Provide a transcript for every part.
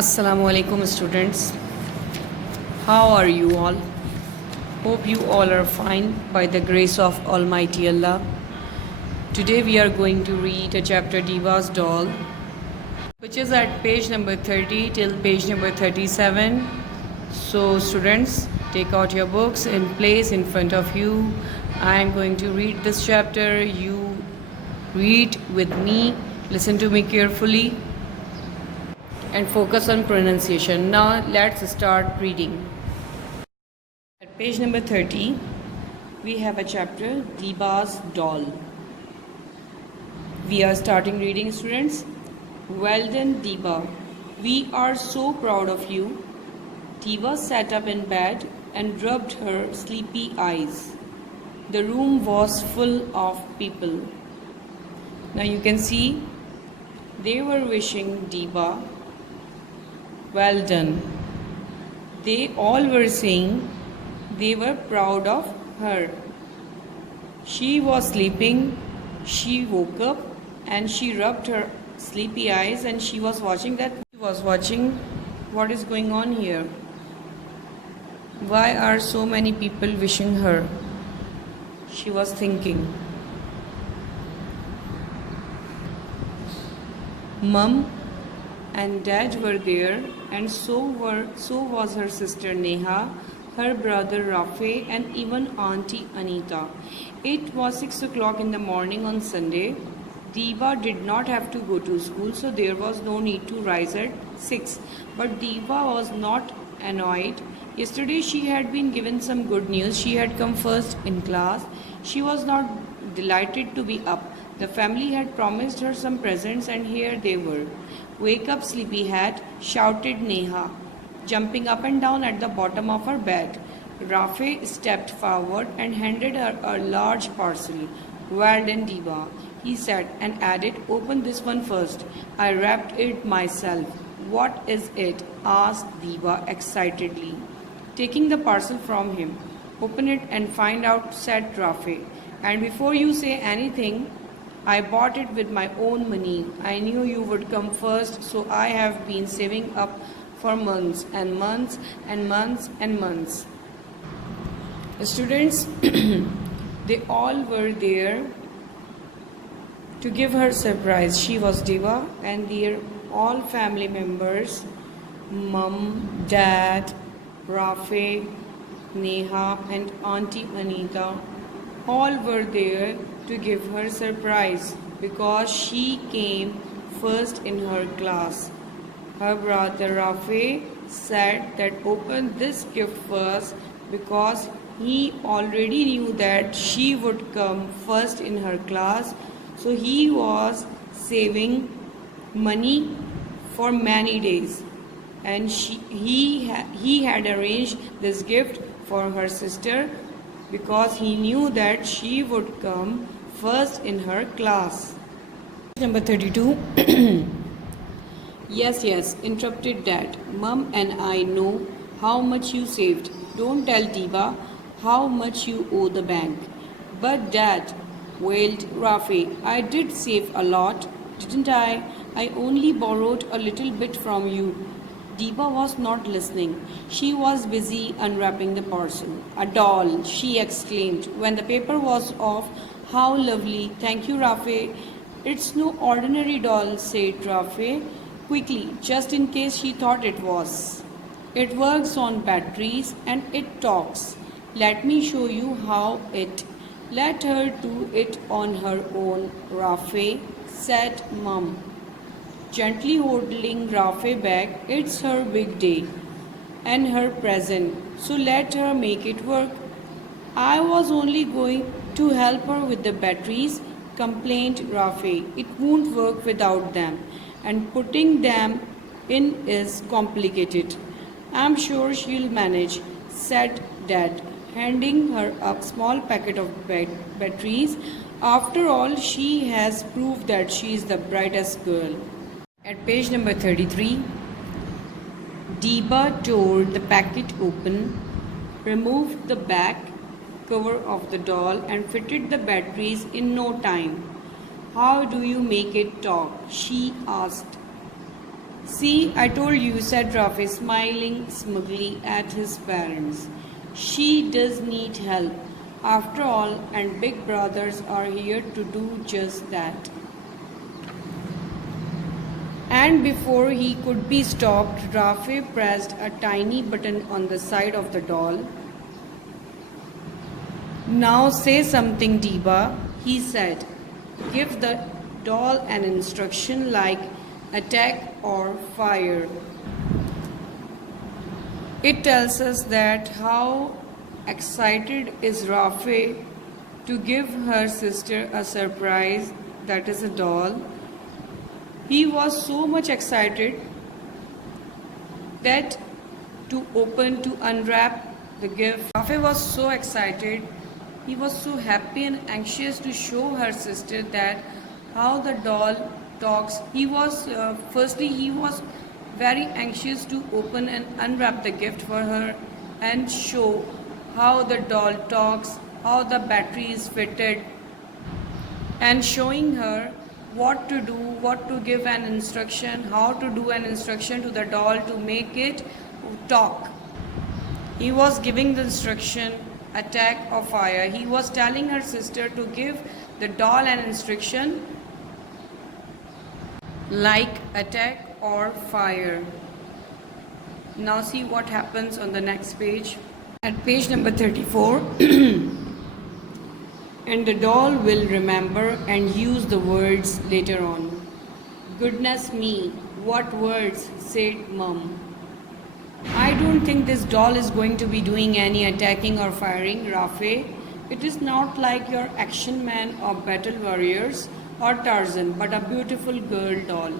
Assalamu alaikum students. How are you all? Hope you all are fine by the grace of Almighty Allah. Today we are going to read a chapter Diva's Doll, which is at page number 30 till page number 37. So students, take out your books and place in front of you. I am going to read this chapter. You read with me. Listen to me carefully and focus on pronunciation. Now let's start reading. At page number 30, we have a chapter Diva's Doll. We are starting reading, students. Well done, Diva. We are so proud of you. Diva sat up in bed and rubbed her sleepy eyes. The room was full of people. Now you can see they were wishing Diva well done. They all were saying they were proud of her. She was sleeping. She woke up and she rubbed her sleepy eyes and she was watching what is going on here. Why are so many people wishing her? She was thinking. Mum and Dad were there, and so was her sister Neha, her brother Rafe, and even Auntie Anita. It was 6 o'clock in the morning on Sunday. Diva did not have to go to school, so there was no need to rise at 6. But Diva was not annoyed. Yesterday she had been given some good news. She had come first in class. She was not delighted to be up. The family had promised her some presents, and here they were. Wake up, sleepyhead, shouted Neha, jumping up and down at the bottom of her bed. Rafe stepped forward and handed her a large parcel. Well done, Diva, he said, and added, open this one first. I wrapped it myself. What is it? Asked Diva excitedly, taking the parcel from him. Open it and find out, said Rafe. And before you say anything, I bought it with my own money. I knew you would come first, so I have been saving up for months and months and months and months. The students, they all were there to give her surprise. She was Diva, and their all family members, Mum, Dad, Rafe, Neha, and Auntie Anita, all were there to give her surprise because she came first in her class. Her brother Rafe said that open this gift first because he already knew that she would come first in her class, so he was saving money for many days, and he had arranged this gift for her sister because he knew that she would come first in her class. Number 32. Yes, interrupted Dad. Mum and I know how much you saved. Don't tell Diva how much you owe the bank. But Dad, wailed Rafe, I did save a lot, didn't I? I only borrowed a little bit from you. Diva was not listening. She was busy unwrapping the parcel. A doll, she exclaimed when the paper was off. How lovely. Thank you, Rafe. It's no ordinary doll, said Rafe quickly, just in case she thought it was. It works on batteries and it talks. Let me show you how it. Let her do it on her own, Rafe, said Mum, gently holding Rafe back. It's her big day and her present, so let her make it work. I was only going to help her with the batteries, complained Rafe. It won't work without them, and putting them in is complicated. I'm sure she'll manage, said Dad, handing her a small packet of batteries. After all, she has proved that she is the brightest girl. At page number 33, Diva tore the packet open, removed the back cover of the doll and fitted the batteries in no time. How do you make it talk? She asked. See, I told you, said Rafi, smiling smugly at his parents. She does need help. After all, and big brothers are here to do just that. And before he could be stopped, Rafi pressed a tiny button on the side of the doll. Now say something, Diba, he said. Give the doll an instruction like attack or fire. It tells us that how excited is Rafi to give her sister a surprise, that is a doll. He was so much excited that to unwrap the gift. Rafi was so excited. He was so happy and anxious to show her sister that how the doll talks. He was very anxious to open and unwrap the gift for her and show how the doll talks, how the battery is fitted, and showing her what to do, what to give an instruction, how to do an instruction to the doll to make it talk. He was giving the instruction attack or fire. He was telling her sister to give the doll an instruction like attack or fire. Now see what happens on the next page. At page number 34. And the doll will remember and use the words later on. Goodness me, what words, said Mum. I don't think this doll is going to be doing any attacking or firing, Rafe. It is not like your action man or battle warriors or Tarzan, but a beautiful girl doll.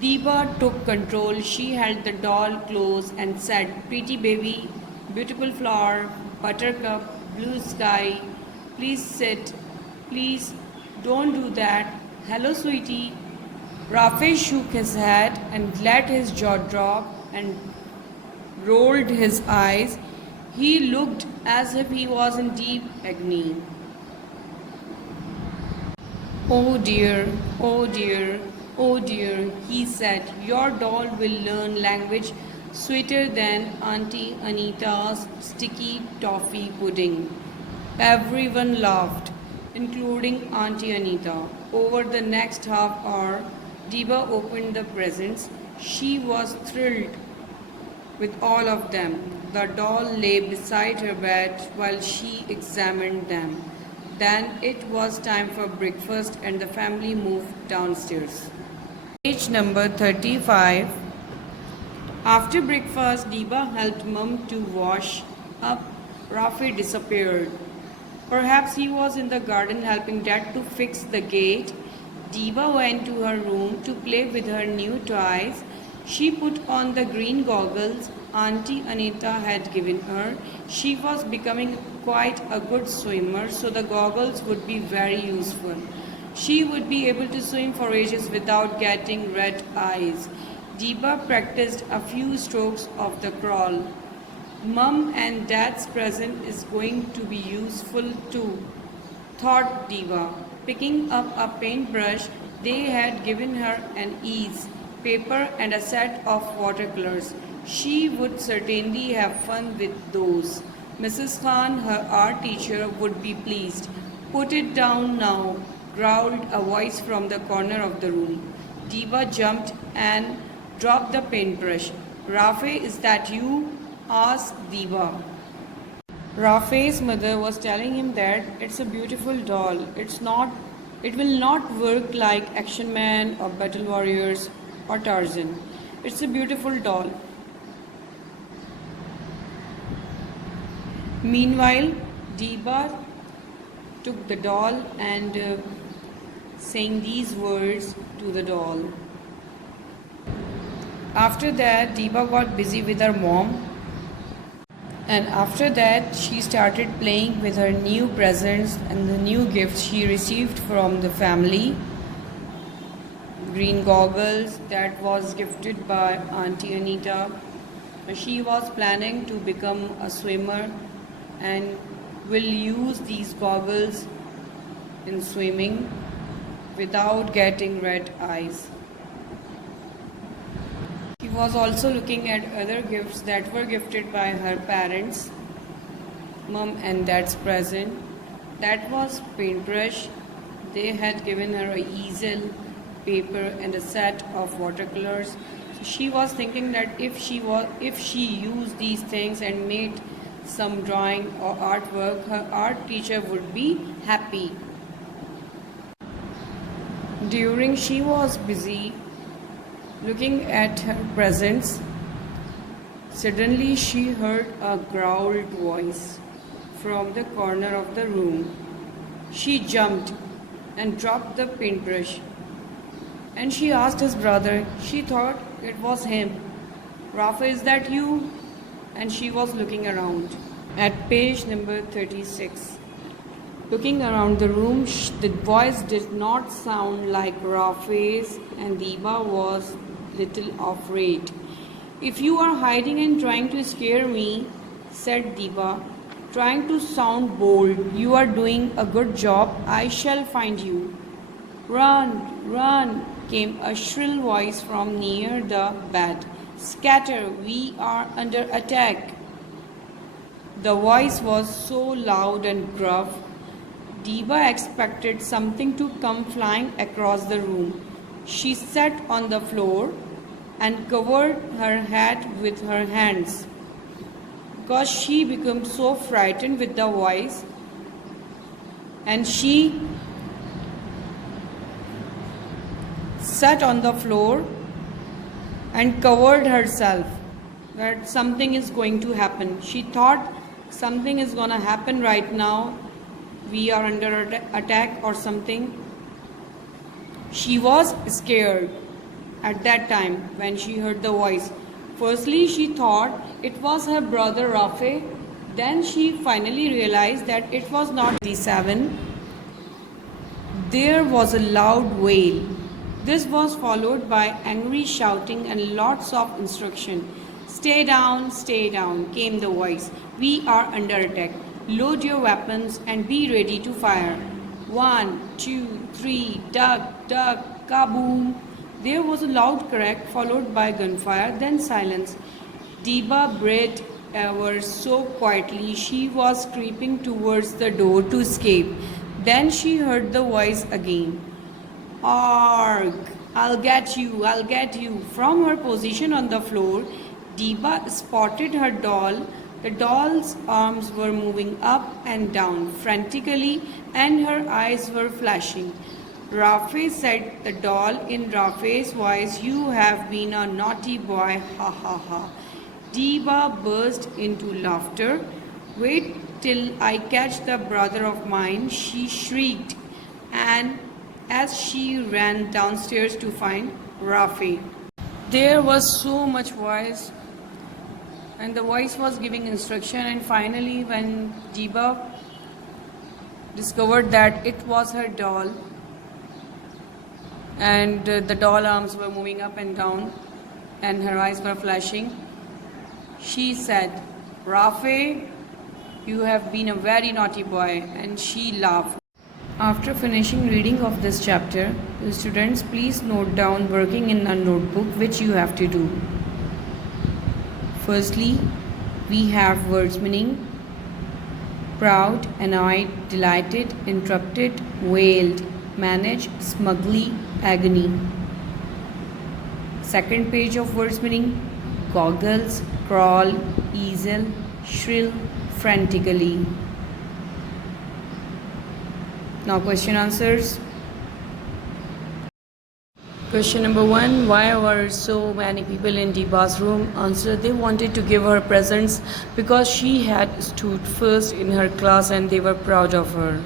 Diba took control. She held the doll close and said, Pretty baby, beautiful flower, buttercup, blue sky, please sit, please don't do that. Hello sweetie. Rafe shook his head and let his jaw drop and rolled his eyes. He looked as if he was in deep agony. Oh dear, oh dear, oh dear, he said, your doll will learn language sweeter than Auntie Anita's sticky toffee pudding. Everyone laughed, including Auntie Anita. Over the next half hour, Diba opened the presents. She was thrilled with all of them. The doll lay beside her bed while she examined them. Then it was time for breakfast and the family moved downstairs. Page number 35. After breakfast, Diba helped Mum to wash up. Rafi disappeared. Perhaps he was in the garden helping Dad to fix the gate. Diba went to her room to play with her new toys. She put on the green goggles Auntie Anita had given her. She was becoming quite a good swimmer, so the goggles would be very useful. She would be able to swim for ages without getting red eyes. Diba practiced a few strokes of the crawl. Mum and Dad's present is going to be useful too, thought Diba. Picking up a paintbrush, they had given her an ease, paper and a set of watercolors. She would certainly have fun with those. Mrs. Khan, her art teacher, would be pleased. Put it down now, growled a voice from the corner of the room. Diba jumped and dropped the paintbrush. Rafe, is that you? Asked Diba. Rafe's mother was telling him that it's a beautiful doll. It will not work like Action Man or Battle Warriors or Tarzan. It's a beautiful doll. Meanwhile, Diba took the doll and saying these words to the doll. After that, Diba got busy with her mom. And after that, she started playing with her new presents and the new gifts she received from the family. Green goggles that was gifted by Auntie Anita. She was planning to become a swimmer and will use these goggles in swimming without getting red eyes. was also looking at other gifts that were gifted by her parents, mom and dad's present. That was paintbrush. They had given her a easel, paper and a set of watercolors. So she was thinking that if she used these things and made some drawing or artwork, her art teacher would be happy. During she was busy looking at her presents, suddenly she heard a growled voice from the corner of the room. She jumped and dropped the paintbrush, and she asked his brother. She thought it was him. Rafa, is that you? And she was looking around. At page number 36. Looking around the room, the voice did not sound like Rafa's, and Diba was little afraid. If you are hiding and trying to scare me, said Diba, trying to sound bold, you are doing a good job. I shall find you. Run, run, came a shrill voice from near the bed. Scatter, we are under attack. The voice was so loud and gruff, Diba expected something to come flying across the room. She sat on the floor and covered her head with her hands because she became so frightened with the voice, and she sat on the floor and covered herself that something is going to happen. She thought something is going to happen right now. We are under attack or something. She was scared at that time when she heard the voice. Firstly, she thought it was her brother Rafe. Then she finally realized that it was not. 37. There was a loud wail. This was followed by angry shouting and lots of instruction. Stay down, came the voice. We are under attack. Load your weapons and be ready to fire. 1, 2, 3, duck, duck, kaboom. There was a loud crack followed by gunfire, then silence. Diba breathed ever so quietly. She was creeping towards the door to escape. Then she heard the voice again. Arg! I'll get you, I'll get you. From her position on the floor, Diba spotted her doll. The doll's arms were moving up and down frantically, and her eyes were flashing. Rafe, said the doll in Rafe's voice, you have been a naughty boy, ha ha ha. Diba burst into laughter. Wait till I catch the brother of mine, she shrieked, and as she ran downstairs to find Rafe. There was so much voice, and the voice was giving instruction, and finally when Diba discovered that it was her doll, and the doll arms were moving up and down and her eyes were flashing, she said, Rafe, you have been a very naughty boy, and she laughed. After finishing reading of this chapter, the students please note down working in a notebook which you have to do. Firstly, we have words meaning: proud, annoyed, delighted, interrupted, wailed, manage, smugly, agony. Second page of words meaning: goggles, crawl, easel, shrill, frantically. Now question answers. Question number 1. Why were so many people in Diba's room? Answer: they wanted to give her presents because she had stood first in her class and they were proud of her.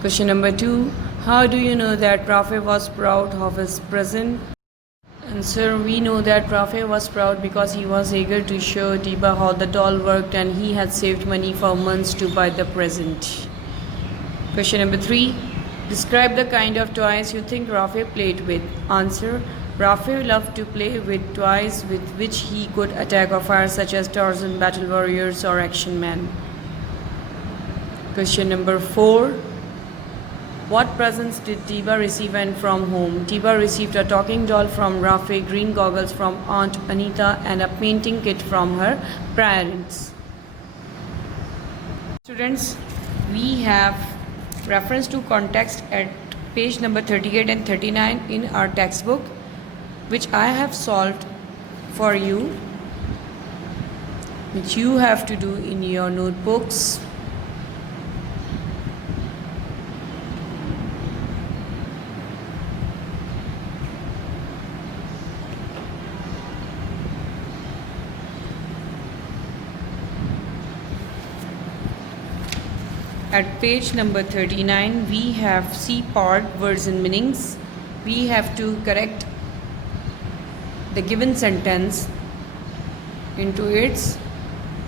Question number 2. How do you know that Rafe was proud of his present? Answer: we know that Rafe was proud because he was eager to show Diba how the doll worked and he had saved money for months to buy the present. Question number 3. Describe the kind of toys you think Rafe played with. Answer: Rafe loved to play with toys with which he could attack or fire, such as Tarzan, Battle Warriors or Action Man. Question number 4. What presents did Tiba receive and from whom? Tiba received a talking doll from Rafe, green goggles from Aunt Anita, and a painting kit from her parents. Students, we have reference to context at page number 38 and 39 in our textbook, which I have solved for you, which you have to do in your notebooks. At page number 39, we have C part, words and meanings. We have to correct the given sentence into its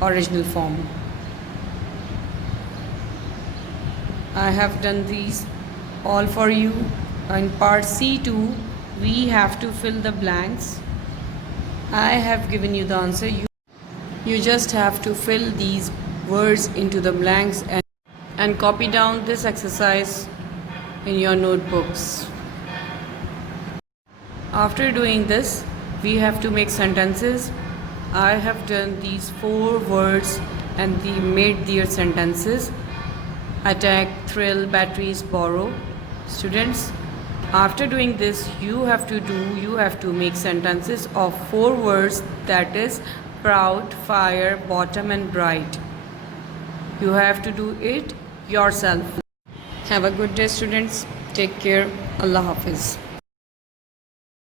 original form. I have done these all for you. In part C2, we have to fill the blanks. I have given you the answer. You just have to fill these words into the blanks and copy down this exercise in your notebooks. After doing this, we have to make sentences. I have done these 4 words and made their sentences. Attack, thrill, batteries, borrow. Students, after doing this, you have to make sentences of 4 words, that is proud, fire, bottom and bright. You have to do it yourself. Have a good day, students. Take care. Allah Hafiz.